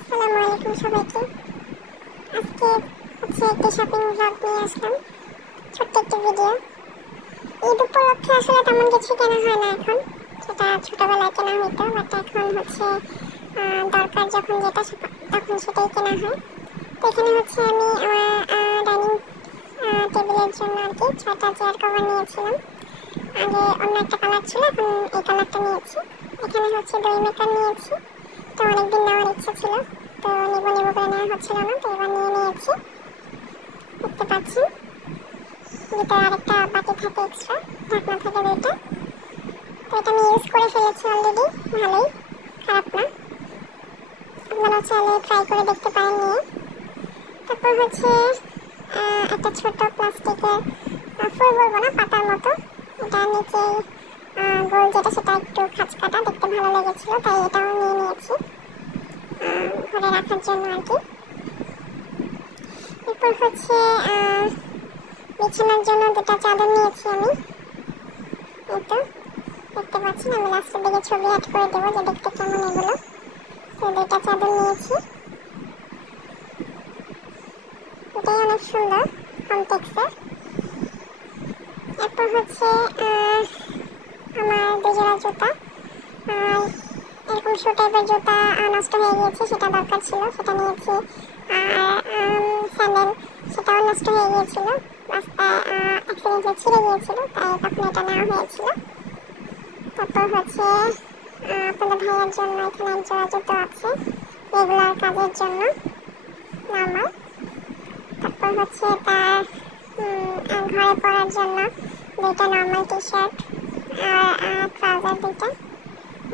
আসসালামু আলাইকুম সবাইকে। আজকে একটা শপিং ব্লগ নিয়ে আসলাম, ছোট্ট একটা ভিডিও। ঈদ উপলক্ষে আসলে তেমন কিছু কেনা হয় না এখন, সেটা ছোটবেলায় কেনা হইতো, বাট এখন দরকার যখন যেটা তখন সেটাই কেনা হয়। তো এখানে আমি আমার ডাইনিং টেবিলের জন্য আর কি 6টা চেয়ার কভার নিয়েছিলাম। আগে অন্য একটা কালার ছিল, এখন এই কালারটা নিয়েছি। এখানে দই মেকার নিয়েছি, তো অনেকদিন নেওয়ার ইচ্ছা ছিল, তো নিব করে নেওয়া হচ্ছিল না, তো এবার নিয়ে নিয়েছি। দেখতে পাচ্ছি ভিতরে আরেকটা বাটি থাকে, এক্সট্রা ঢাকনা থাকে দুইটা। তো এটা আমি ইউজ করে ফেলেছি অলরেডি, ভালোই, খারাপ না। আপনারা চাইলে ট্রাই করে দেখতে পারেন নিয়ে। তারপর একটা ছোট প্লাস্টিকের ফুল বলবো না, পাতার মতো, এটা নিচে গোল যেটা, সেটা একটু খাঁচকাটা, দেখতে ভালো লেগেছিল, তাই এটাও নিয়ে নিয়েছি ঘরে রাখার জন্য আর কি। এরপর বিছানার জন্য দুটো চাদর নিয়েছি আমি। এই তো দেখতে পাচ্ছেন, আমি লাস্টের দিকে ছবি অ্যাড করে দেবো যে দেখতে কেমন এগুলো। তো দুটো চাদর নিয়েছি, এটাই অনেক সুন্দর, কমপ্লেক্সের। এরপর আমার দুজোড়া জুতা, এরকম শু টাইপের জুতা নষ্ট হয়ে গিয়েছে, সেটা দরকার ছিল, সেটা নিয়েছি। আর স্যান্ডেল, সেটাও নষ্ট হয়ে গিয়েছিল, রাস্তায় অ্যাক্সিডেন্টে ছিঁড়ে গিয়েছিল, তাই তখন এটা নেওয়া হয়েছিল। তারপর আপনাদের ভাইয়ের জন্য এখানে এক জোড়া জুতো আছে, রেগুলার কাজের জন্য, নর্মাল। তারপর তার ঘরে পরার জন্য দুইটা নর্মাল টি শার্ট আর ট্রাউজার দুইটা,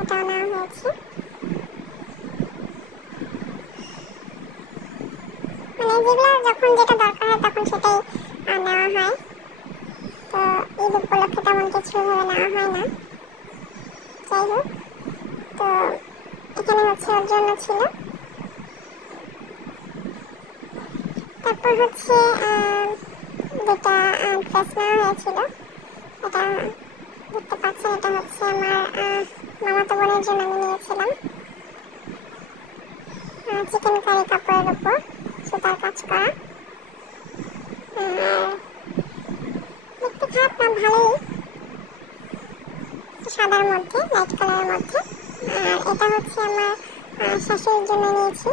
এটাও নেওয়া হয়েছে। মানে যেগুলো যখন যেটা দরকার হয় তখন সেটাই নেওয়া হয়, তো ঈদ উপলক্ষে তেমন কিছু ভাবে নেওয়া হয় না। যাই হোক, তো এখানে ওর জন্য ছিল। তারপর দুটা ড্রেস নেওয়া হয়েছিল, এটা দেখতে পাচ্ছেন, এটা আমার মামাতো বোনের জন্য আমি নিয়েছিলাম। চিকেন কারি কাপড়ের উপর সুতার কাজ করা, দেখতে খারাপ না, ভালোই, সাদার মধ্যে, লাইট কালারের মধ্যে। আর এটা আমার শাশুড়ির জন্য নিয়েছি,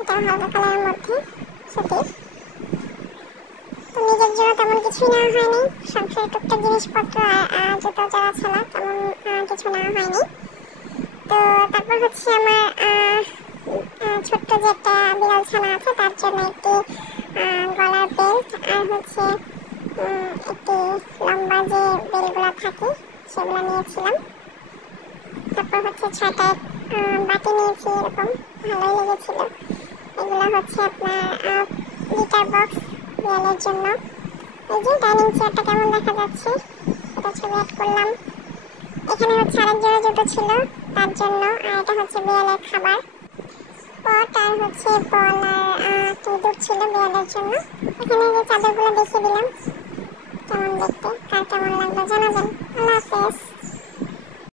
এটা হালকা কালারের মধ্যে সুতির। তো নিজের জন্য তেমন কিছুই নেওয়া হয়নি, সংসারের টুকটাক জিনিসপত্র আর জুতো যারা ছাড়া তেমন কিছু নেওয়া হয়নি। তো তারপর আমার ছোট্ট যে একটা বিড়াল ছানা আছে, তার জন্য একটি গলার বেল্ট, আর একটি লম্বা যে বেলগুলো থাকে সেগুলো নিয়েছিলাম। তারপর 6টা বাটি নিয়েছি, এরকম ভালোই লেগেছিল। এগুলো আপনার লিটার বক্স বিড়ালের জন্য। এই যে ডাইনিং চেয়ারটা কেমন দেখা যাচ্ছে, এটা ছবি অ্যাড করলাম। এখানে আরেক জোড়া জুতো ছিল তার জন্য, আর এটা বিড়ালের খাবার পট, আর বল আর দুধ ছিল বিড়ালের জন্য। এখানে যে চাদরগুলো দেখিয়ে দিলাম, কেমন দেখতে, কার কেমন লাগলো জানাবেন। আল্লাহ হাফেজ।